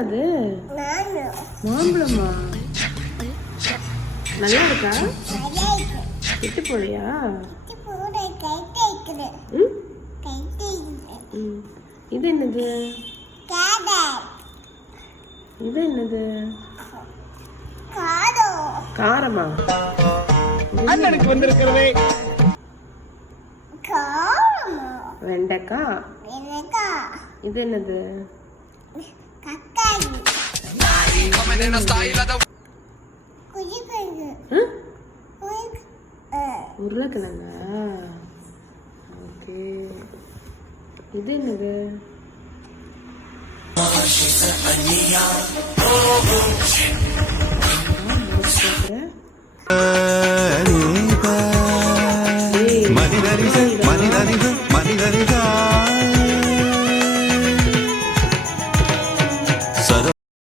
அது? மாம்பழமா? நல்லா இருக்கா? கெட்டு போறியா? இது என்னது? இது என்னது? காரமா? அண்ணனுக்கு வந்திருக்கிறதே வெண்டைக்காய். இது என்னது? உருளைக்கிழங்கா? ஓகே. இது என்னது?